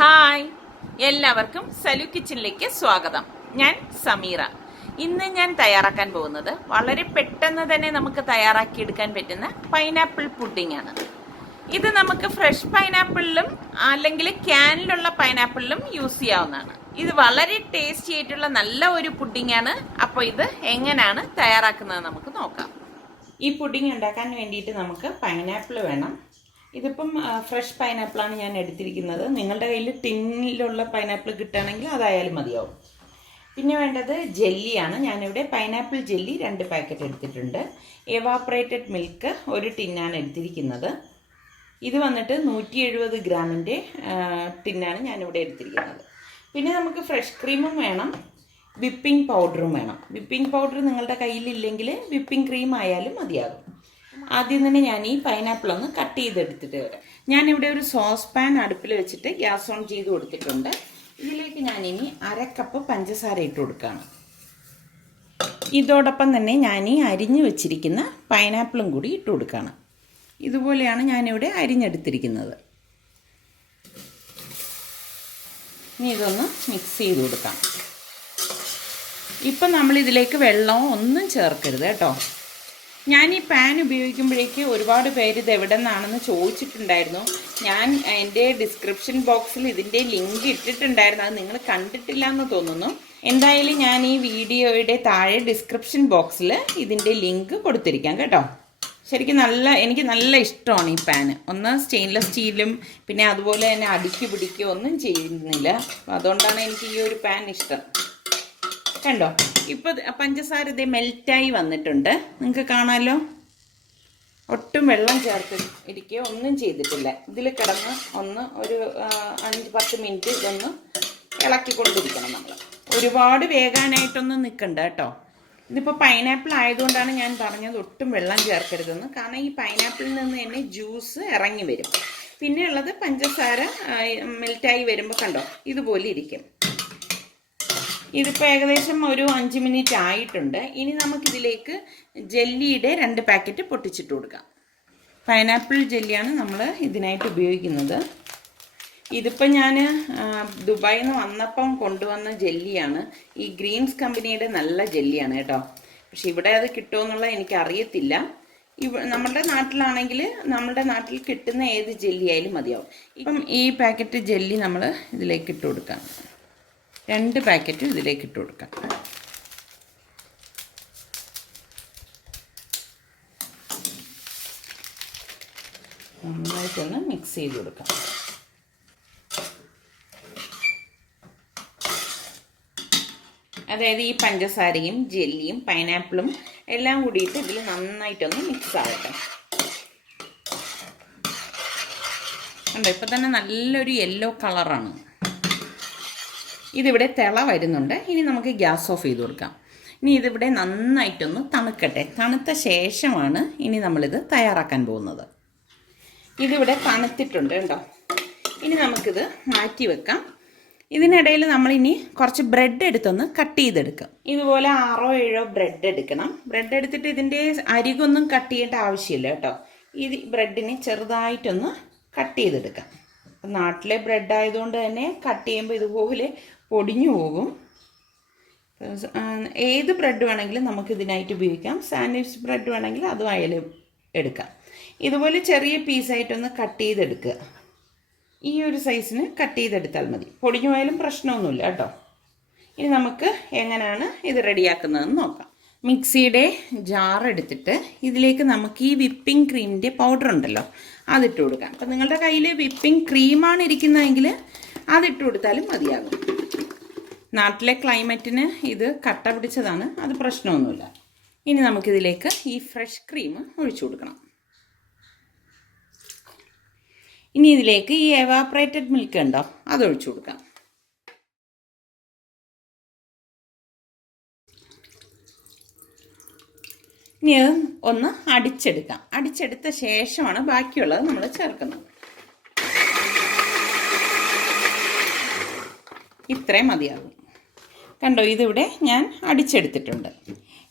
Hi, എല്ലാവർക്കും സലു കിച്ചണിലേക്ക് സ്വാഗതം. ഞാൻ സമീറ. ഇന്ന് ഞാൻ തയ്യാറാക്കാൻ പോകുന്നത് വളരെ പെട്ടെന്ന് തന്നെ നമുക്ക് തയ്യാറാക്കിയെടുക്കാൻ പറ്റുന്ന പൈനാപ്പിൾ പുഡിംഗ് ആണ്. ഇത് നമുക്ക് ഫ്രഷ് പൈനാപ്പിളിലും അല്ലെങ്കിൽ ക്യാനിലുള്ള പൈനാപ്പിളിലും യൂസ് ചെയ്യാവുന്നതാണ്. ഇത് വളരെ ടേസ്റ്റി ആയിട്ടുള്ള നല്ല ഒരു പുഡിംഗ് ആണ്. അപ്പോൾ ഇത് എങ്ങനെയാണ് തയ്യാറാക്കുന്നത് നമുക്ക് നോക്കാം. ഈ പുഡിംഗ് ഉണ്ടാക്കാൻ വേണ്ടിയിട്ട് നമുക്ക് പൈനാപ്പിൾ വേണം. ഇതിപ്പം ഫ്രഷ് പൈനാപ്പിളാണ് ഞാൻ എടുത്തിരിക്കുന്നത്. നിങ്ങളുടെ കയ്യിൽ ടിന്നിലുള്ള പൈനാപ്പിൾ കിട്ടുകയാണെങ്കിൽ അതായാലും മതിയാവും. പിന്നെ വേണ്ടത് ജെല്ലിയാണ്. ഞാനിവിടെ പൈനാപ്പിൾ ജെല്ലി 2 പാക്കറ്റ് എടുത്തിട്ടുണ്ട്. എവാപ്പറേറ്റഡ് മിൽക്ക് 1 ടിന്നാണ് എടുത്തിരിക്കുന്നത്. ഇത് വന്നിട്ട് 170 ഗ്രാമിൻ്റെ ടിന്നാണ് ഞാനിവിടെ എടുത്തിരിക്കുന്നത്. പിന്നെ നമുക്ക് ഫ്രഷ് ക്രീമും വേണം, വിപ്പിംഗ് പൗഡറും വേണം. വിപ്പിംഗ് പൗഡർ നിങ്ങളുടെ കയ്യിലില്ലെങ്കിൽ വിപ്പിംഗ് ക്രീം ആയാലും മതിയാകും. ആദ്യം തന്നെ ഞാൻ ഈ പൈനാപ്പിൾ ഒന്ന് കട്ട് ചെയ്തെടുത്തിട്ട് വരാം. ഞാനിവിടെ ഒരു സോസ് പാൻ അടുപ്പിൽ വെച്ചിട്ട് ഗ്യാസ് ഓൺ ചെയ്ത് കൊടുത്തിട്ടുണ്ട്. ഇതിലേക്ക് ഞാനിനി 1/2 കപ്പ് പഞ്ചസാര ഇട്ട് കൊടുക്കുകയാണ്. ഇതോടൊപ്പം തന്നെ ഞാൻ ഈ അരിഞ്ഞു വെച്ചിരിക്കുന്ന പൈനാപ്പിളും കൂടി ഇട്ട് കൊടുക്കുകയാണ്. ഇതുപോലെയാണ് ഞാനിവിടെ അരിഞ്ഞെടുത്തിരിക്കുന്നത്. ഇനി ഇതൊന്ന് മിക്സ് ചെയ്ത് കൊടുക്കാം. ഇപ്പം നമ്മളിതിലേക്ക് വെള്ളവും ഒന്നും ചേർക്കരുത് കേട്ടോ. ഞാൻ ഈ പാൻ ഉപയോഗിക്കുമ്പോഴേക്ക് ഒരുപാട് പേര് ഇത് എവിടെ നിന്നാണെന്ന് ചോദിച്ചിട്ടുണ്ടായിരുന്നു. ഞാൻ എൻ്റെ ഡിസ്ക്രിപ്ഷൻ ബോക്സിൽ ഇതിൻ്റെ ലിങ്ക് ഇട്ടിട്ടുണ്ടായിരുന്നു. അത് നിങ്ങൾ കണ്ടിട്ടില്ല എന്ന് തോന്നുന്നു. എന്തായാലും ഞാൻ ഈ വീഡിയോയുടെ താഴെ ഡിസ്ക്രിപ്ഷൻ ബോക്സിൽ ഇതിൻ്റെ ലിങ്ക് കൊടുത്തിരിക്കാം കേട്ടോ. ശരിക്കും എനിക്ക് നല്ല ഇഷ്ടമാണ് ഈ പാന്. ഒന്ന് സ്റ്റെയിൻലെസ് സ്റ്റീലും പിന്നെ അതുപോലെ തന്നെ അടുക്കി പിടിക്കുകയോ ഒന്നും ചെയ്യുന്നില്ല. അതുകൊണ്ടാണ് എനിക്ക് ഈ ഒരു പാൻ ഇഷ്ടം. കണ്ടോ, ഇപ്പോൾ പഞ്ചസാര ഇത് മെൽറ്റായി വന്നിട്ടുണ്ട്. നിങ്ങൾക്ക് കാണാമല്ലോ, ഒട്ടും വെള്ളം ചേർത്ത് ഇരിക്കുകയോ ഒന്നും ചെയ്തിട്ടില്ല. ഇതിൽ കിടന്ന് ഒരു 5-10 മിനിറ്റ് ഇതൊന്ന് ഇളക്കിക്കൊണ്ടിരിക്കണം. നമ്മൾ ഒരുപാട് വേകാനായിട്ടൊന്നും നിൽക്കണ്ട കേട്ടോ. ഇതിപ്പോൾ പൈനാപ്പിൾ ആയതുകൊണ്ടാണ് ഞാൻ പറഞ്ഞത് ഒട്ടും വെള്ളം ചേർക്കരുതെന്ന്. കാരണം ഈ പൈനാപ്പിളിൽ നിന്ന് തന്നെ ജ്യൂസ് ഇറങ്ങി വരും. പിന്നെ ഉള്ളത് പഞ്ചസാര മെൽറ്റായി വരുമ്പോൾ കണ്ടോ ഇതുപോലെ ഇരിക്കും. ഇതിപ്പോൾ ഏകദേശം ഒരു 5 മിനിറ്റ് ആയിട്ടുണ്ട്. ഇനി നമുക്കിതിലേക്ക് ജെല്ലിയുടെ 2 പാക്കറ്റ് പൊട്ടിച്ചിട്ട് കൊടുക്കാം. പൈനാപ്പിൾ ജെല്ലിയാണ് നമ്മൾ ഇതിനായിട്ട് ഉപയോഗിക്കുന്നത്. ഇതിപ്പോൾ ഞാൻ ദുബായിൽ നിന്ന് വന്നപ്പം കൊണ്ടുവന്ന ജെല്ലിയാണ്. ഈ ഗ്രീൻസ് കമ്പനിയുടെ നല്ല ജെല്ലിയാണ് കേട്ടോ. പക്ഷെ ഇവിടെ അത് കിട്ടുമോയെന്നുള്ള എനിക്കറിയത്തില്ല. നമ്മുടെ നാട്ടിലാണെങ്കിൽ നമ്മുടെ നാട്ടിൽ കിട്ടുന്ന ഏത് ജെല്ലി ആയാലും മതിയാവും. ഇപ്പം ഈ പാക്കറ്റ് ജെല്ലി നമ്മൾ ഇതിലേക്ക് ഇട്ട് കൊടുക്കാം. 2 പാക്കറ്റ് ഇതിലേക്ക് ഇട്ട് കൊടുക്കാം. നന്നായിട്ടൊന്ന് മിക്സ് ചെയ്ത് കൊടുക്കാം. അതായത് ഈ പഞ്ചസാരയും ജെല്ലിയും പൈനാപ്പിളും എല്ലാം കൂടിയിട്ട് ഇതിൽ നന്നായിട്ടൊന്ന് മിക്സ് ആവട്ടെ. കണ്ടോ, ഇപ്പം തന്നെ നല്ലൊരു യെല്ലോ കളറാണ്. ഇതിവിടെ തിള വരുന്നുണ്ട്. ഇനി നമുക്ക് ഗ്യാസ് ഓഫ് ചെയ്ത് കൊടുക്കാം. ഇനി ഇതിവിടെ നന്നായിട്ടൊന്ന് തണുക്കട്ടെ. തണുത്ത ശേഷമാണ് ഇനി നമ്മളിത് തയ്യാറാക്കാൻ പോകുന്നത്. ഇതിവിടെ തണുത്തിട്ടുണ്ട് കേട്ടോ. ഇനി നമുക്കിത് മാറ്റി വെക്കാം. ഇതിനിടയിൽ നമ്മളിനി കുറച്ച് ബ്രെഡ് എടുത്തൊന്ന് കട്ട് ചെയ്തെടുക്കാം. ഇതുപോലെ 6-7 ബ്രെഡ് എടുക്കണം. ബ്രെഡ് എടുത്തിട്ട് ഇതിൻ്റെ അരികൊന്നും കട്ട് ചെയ്യേണ്ട ആവശ്യമില്ല കേട്ടോ. ഇത് ബ്രെഡിനെ ചെറുതായിട്ടൊന്ന് കട്ട് ചെയ്തെടുക്കാം. നാട്ടിലെ ബ്രെഡ് ആയതുകൊണ്ട് തന്നെ കട്ട് ചെയ്യുമ്പോൾ ഇതുപോലെ പൊടിഞ്ഞു പോകും. ഏത് ബ്രെഡ് വേണമെങ്കിലും നമുക്ക് ഇതിനായിട്ട് ഉപയോഗിക്കാം. സാൻഡ്വിച്ച് ബ്രെഡ് വേണമെങ്കിൽ അതും ആയാലും എടുക്കാം. ഇതുപോലെ ചെറിയ പീസായിട്ടൊന്ന് കട്ട് ചെയ്തെടുക്കുക. ഈ ഒരു സൈസിന് കട്ട് ചെയ്തെടുത്താൽ മതി. പൊടിഞ്ഞു പോയാലും പ്രശ്നമൊന്നുമില്ല കേട്ടോ. ഇനി നമുക്ക് എങ്ങനെയാണ് ഇത് റെഡിയാക്കുന്നതെന്ന് നോക്കാം. മിക്സിയുടെ ജാർ എടുത്തിട്ട് ഇതിലേക്ക് നമുക്ക് ഈ വിപ്പിംഗ് ക്രീമിൻ്റെ പൗഡർ ഉണ്ടല്ലോ അതിട്ട് കൊടുക്കാം. അപ്പം നിങ്ങളുടെ കയ്യിൽ വിപ്പിംഗ് ക്രീമാണ് ഇരിക്കുന്നതെങ്കിൽ അതിട്ട് കൊടുത്താലും മതിയാകും. നാട്ടിലെ ക്ലൈമറ്റിന് ഇത് കട്ട പിടിച്ചതാണ്, അത് പ്രശ്നമൊന്നുമില്ല. ഇനി നമുക്കിതിലേക്ക് ഈ ഫ്രഷ് ക്രീം ഒഴിച്ചു കൊടുക്കണം. ഇനി ഇതിലേക്ക് ഈ എവാപ്പറേറ്റഡ് മിൽക്ക് ഉണ്ടോ അതൊഴിച്ചു കൊടുക്കാം. ഇനി അത് ഒന്ന് അടിച്ചെടുക്കാം. അടിച്ചെടുത്ത ശേഷമാണ് ബാക്കിയുള്ളത് നമ്മൾ ചേർക്കുന്നത്. ഇത്രയും മതിയാകും. കണ്ടോ, ഇതിവിടെ ഞാൻ അടിച്ചെടുത്തിട്ടുണ്ട്.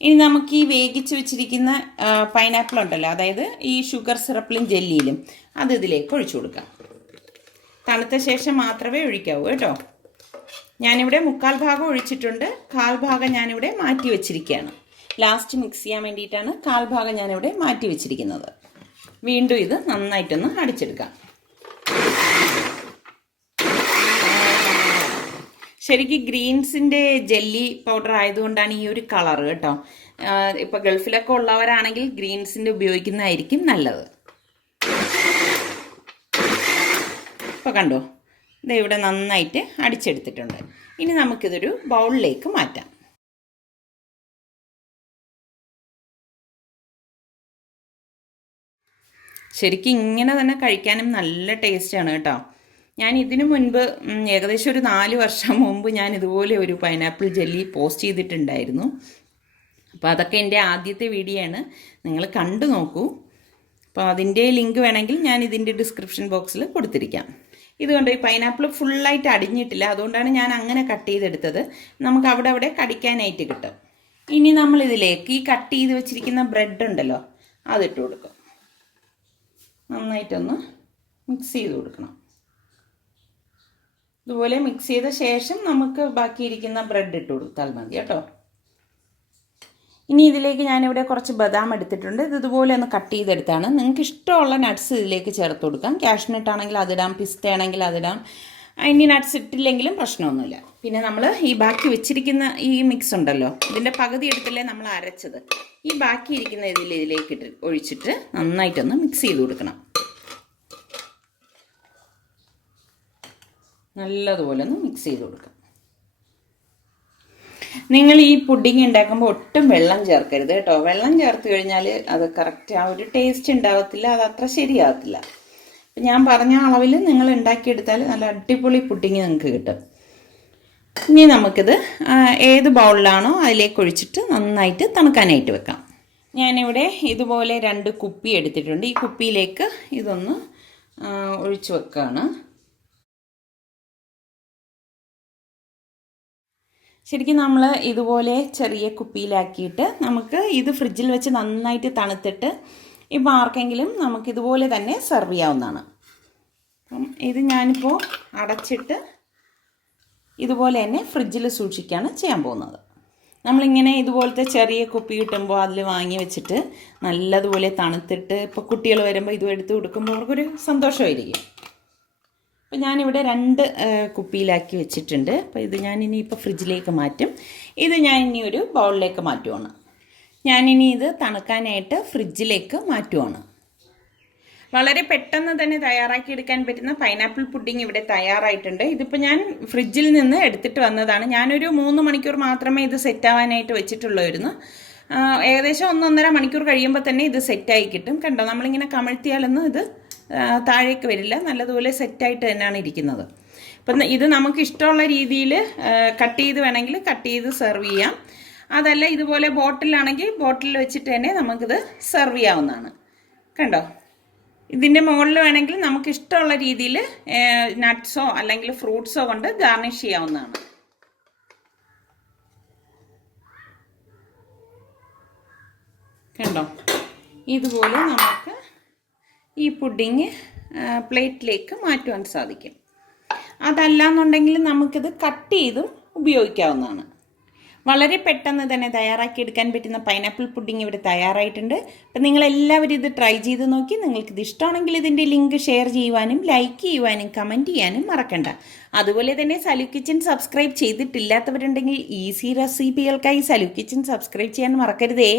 ഇനി നമുക്ക് ഈ വേവിച്ച് വെച്ചിരിക്കുന്ന പൈനാപ്പിൾ ഉണ്ടല്ലോ, അതായത് ഈ ഷുഗർ സിറപ്പിലും ജെല്ലിയിലും അത് ഇതിലേക്ക് ഒഴിച്ചു കൊടുക്കാം. തണുത്ത ശേഷം മാത്രമേ ഒഴിക്കാവൂ കേട്ടോ. ഞാനിവിടെ 1/4 ഭാഗം ഒഴിച്ചിട്ടുണ്ട്, 1/4 ഭാഗം ഞാനിവിടെ മാറ്റി വെച്ചിരിക്കുകയാണ്. ലാസ്റ്റ് മിക്സ് ചെയ്യാൻ വേണ്ടിയിട്ടാണ് 1/4 ഭാഗം ഞാനിവിടെ മാറ്റി വെച്ചിരിക്കുന്നത്. വീണ്ടും ഇത് നന്നായിട്ടൊന്ന് അടിച്ചെടുക്കാം. ശരിക്കും ഗ്രീൻസിൻ്റെ ജെല്ലി പൗഡർ ആയതുകൊണ്ടാണ് ഈ ഒരു കളർ കേട്ടോ. ഇപ്പോൾ ഗൾഫിലൊക്കെ ഉള്ളവരാണെങ്കിൽ ഗ്രീൻസിൻ്റെ ഉപയോഗിക്കുന്നതായിരിക്കും നല്ലത്. ഇപ്പോൾ കണ്ടോ, ഇത് ഇവിടെ നന്നായിട്ട് അടിച്ചെടുത്തിട്ടുണ്ട്. ഇനി നമുക്കിതൊരു ബൗളിലേക്ക് മാറ്റാം. ശരിക്കും ഇങ്ങനെ തന്നെ കഴിക്കാനും നല്ല ടേസ്റ്റാണ് കേട്ടോ. ഞാൻ ഇതിനു മുൻപ് ഏകദേശം ഒരു 4 വർഷം മുമ്പ് ഞാൻ ഇതുപോലെ ഒരു പൈനാപ്പിൾ ജെല്ലി പോസ്റ്റ് ചെയ്തിട്ടുണ്ടായിരുന്നു. അപ്പോൾ അതൊക്കെ എൻ്റെ ആദ്യത്തെ വീഡിയോ ആണ്, നിങ്ങൾ കണ്ടു നോക്കൂ. അപ്പോൾ അതിൻ്റെ ലിങ്ക് വേണമെങ്കിൽ ഞാൻ ഇതിൻ്റെ ഡിസ്ക്രിപ്ഷൻ ബോക്സിൽ കൊടുത്തിരിക്കാം. ഇതുകൊണ്ട് ഈ പൈനാപ്പിൾ ഫുള്ളായിട്ട് അടിഞ്ഞിട്ടില്ല, അതുകൊണ്ടാണ് ഞാൻ അങ്ങനെ കട്ട് ചെയ്തെടുത്തത്. നമുക്ക് അവിടെ അവിടെ കടിക്കാനായിട്ട് കിട്ടും. ഇനി നമ്മളിതിലേക്ക് ഈ കട്ട് ചെയ്ത് വെച്ചിരിക്കുന്ന ബ്രെഡ് ഉണ്ടല്ലോ, അതിട്ട് കൊടുക്കും. നന്നായിട്ടൊന്ന് മിക്സ് ചെയ്ത് കൊടുക്കണം. ഇതുപോലെ മിക്സ് ചെയ്ത ശേഷം നമുക്ക് ബാക്കിയിരിക്കുന്ന ബ്രെഡ് ഇട്ട് കൊടുത്താൽ മതി കേട്ടോ. ഇനി ഇതിലേക്ക് ഞാനിവിടെ കുറച്ച് ബദാം എടുത്തിട്ടുണ്ട്. ഇതുപോലെ ഒന്ന് കട്ട് ചെയ്തെടുത്താണ്. നിങ്ങൾക്ക് ഇഷ്ടമുള്ള നട്ട്സ് ഇതിലേക്ക് ചേർത്ത് കൊടുക്കാം. കാഷ്നട്ട് ആണെങ്കിൽ അതിടാം, പിസ്ത ആണെങ്കിൽ അതിടാം. ഇനി നട്ട്സ് ഇട്ടില്ലെങ്കിലും പ്രശ്നമൊന്നുമില്ല. പിന്നെ നമ്മൾ ഈ ബാക്കി വെച്ചിരിക്കുന്ന ഈ മിക്സ് ഉണ്ടല്ലോ, ഇതിൻ്റെ പകുതി എടുത്തില്ലേ നമ്മൾ അരച്ചത്, ഈ ബാക്കി ഇരിക്കുന്ന ഇതിലേക്ക് ഒഴിച്ചിട്ട് നന്നായിട്ടൊന്ന് മിക്സ് ചെയ്ത് കൊടുക്കണം. നല്ലതുപോലെ ഒന്ന് മിക്സ് ചെയ്ത് കൊടുക്കാം. നിങ്ങൾ ഈ പുഡിങ് ഉണ്ടാക്കുമ്പോൾ ഒട്ടും വെള്ളം ചേർക്കരുത് കേട്ടോ. വെള്ളം ചേർത്ത് കഴിഞ്ഞാൽ അത് കറക്റ്റ് ആ ഒരു ടേസ്റ്റ് ഉണ്ടാവത്തില്ല, അത് അത്ര ശരിയാകത്തില്ല. അപ്പം ഞാൻ പറഞ്ഞ അളവിൽ നിങ്ങൾ ഉണ്ടാക്കിയെടുത്താൽ നല്ല അടിപൊളി പുഡിങ് നിങ്ങൾക്ക് കിട്ടും. ഇനി നമുക്കിത് ഏത് ബൗളിലാണോ അതിലേക്ക് ഒഴിച്ചിട്ട് നന്നായിട്ട് തണുക്കാനായിട്ട് വെക്കാം. ഞാനിവിടെ ഇതുപോലെ 2 കുപ്പി എടുത്തിട്ടുണ്ട്. ഈ കുപ്പിയിലേക്ക് ഇതൊന്ന് ഒഴിച്ച് വെക്കുകയാണ്. ശരിക്കും നമ്മൾ ഇതുപോലെ ചെറിയ കുപ്പിയിലാക്കിയിട്ട് നമുക്ക് ഇത് ഫ്രിഡ്ജിൽ വെച്ച് നന്നായിട്ട് തണുത്തിട്ട് ഇപ്പോൾ ആർക്കെങ്കിലും നമുക്കിതുപോലെ തന്നെ സെർവ് ചെയ്യാവുന്നതാണ്. അപ്പം ഇത് ഞാനിപ്പോൾ അടച്ചിട്ട് ഇതുപോലെ തന്നെ ഫ്രിഡ്ജിൽ സൂക്ഷിക്കുകയാണ് ചെയ്യാൻ പോകുന്നത്. നമ്മളിങ്ങനെ ഇതുപോലത്തെ ചെറിയ കുപ്പി കിട്ടുമ്പോൾ അതിൽ വാങ്ങി വെച്ചിട്ട് നല്ലതുപോലെ തണുത്തിട്ട് ഇപ്പോൾ കുട്ടികൾ വരുമ്പോൾ ഇതും എടുത്ത് കൊടുക്കുമ്പോൾ അവർക്കൊരു സന്തോഷമായിരിക്കും. അപ്പോൾ ഞാനിവിടെ 2 കുപ്പിയിലാക്കി വെച്ചിട്ടുണ്ട്. അപ്പോൾ ഇത് ഞാനിനി ഇപ്പോൾ ഫ്രിഡ്ജിലേക്ക് മാറ്റും. ഇത് ഞാൻ ഇനി ഒരു ബൗളിലേക്ക് മാറ്റുവാണ്. ഞാനിനി ഇത് തണുക്കാനായിട്ട് ഫ്രിഡ്ജിലേക്ക് മാറ്റുവാണ്. വളരെ പെട്ടെന്ന് തന്നെ തയ്യാറാക്കിയെടുക്കാൻ പറ്റുന്ന പൈനാപ്പിൾ പുഡിങ് ഇവിടെ തയ്യാറായിട്ടുണ്ട്. ഇതിപ്പോൾ ഞാൻ ഫ്രിഡ്ജിൽ നിന്ന് എടുത്തിട്ട് വന്നതാണ്. ഞാനൊരു 3 മണിക്കൂർ മാത്രമേ ഇത് സെറ്റാവാനായിട്ട് വെച്ചിട്ടുള്ളായിരുന്നു. ഏകദേശം 1-1.5 മണിക്കൂർ കഴിയുമ്പോൾ തന്നെ ഇത് സെറ്റായി കിട്ടും. കണ്ടോ, നമ്മളിങ്ങനെ കമഴ്ത്തിയാലൊന്നും ഇത് താഴേക്ക് വരില്ല, നല്ലതുപോലെ സെറ്റായിട്ട് തന്നെയാണ് ഇരിക്കുന്നത്. അപ്പം ഇത് നമുക്ക് ഇഷ്ടമുള്ള രീതിയിൽ കട്ട് ചെയ്ത് വേണമെങ്കിൽ കട്ട് ചെയ്ത് സെർവ് ചെയ്യാം. അതല്ല ഇതുപോലെ ബോട്ടിലാണെങ്കിൽ ബോട്ടിൽ വെച്ചിട്ട് തന്നെ നമുക്കിത് സെർവ് ചെയ്യാവുന്നതാണ്. കണ്ടോ, ഇതിൻ്റെ മുകളിൽ വേണമെങ്കിൽ നമുക്ക് ഇഷ്ടമുള്ള രീതിയിൽ നട്ട്സോ അല്ലെങ്കിൽ ഫ്രൂട്ട്സോ കൊണ്ട് ഗാർണിഷ് ചെയ്യാവുന്നതാണ്. കണ്ടോ, ഇതുപോലെ നമുക്ക് ഈ പുഡിങ് പ്ലേറ്റിലേക്ക് മാറ്റുവാൻ സാധിക്കും. അതല്ലാന്നുണ്ടെങ്കിൽ നമുക്കിത് കട്ട് ചെയ്തും ഉപയോഗിക്കാവുന്നതാണ്. വളരെ പെട്ടെന്ന് തന്നെ തയ്യാറാക്കിയെടുക്കാൻ പറ്റുന്ന പൈനാപ്പിൾ പുഡിങ് ഇവിടെ തയ്യാറായിട്ടുണ്ട്. അപ്പം നിങ്ങളെല്ലാവരും ഇത് ട്രൈ ചെയ്ത് നോക്കി. നിങ്ങൾക്കിത് ഇഷ്ടമാണെങ്കിൽ ഇതിൻ്റെ ലിങ്ക് ഷെയർ ചെയ്യുവാനും ലൈക്ക് ചെയ്യുവാനും കമൻറ്റ് ചെയ്യാനും മറക്കണ്ട. അതുപോലെ തന്നെ സലു കിച്ചൻ സബ്സ്ക്രൈബ് ചെയ്തിട്ടില്ലാത്തവരുണ്ടെങ്കിൽ ഈസി റെസിപ്പികൾക്കായി സലു കിച്ചൻ സബ്സ്ക്രൈബ് ചെയ്യാൻ മറക്കരുതേ.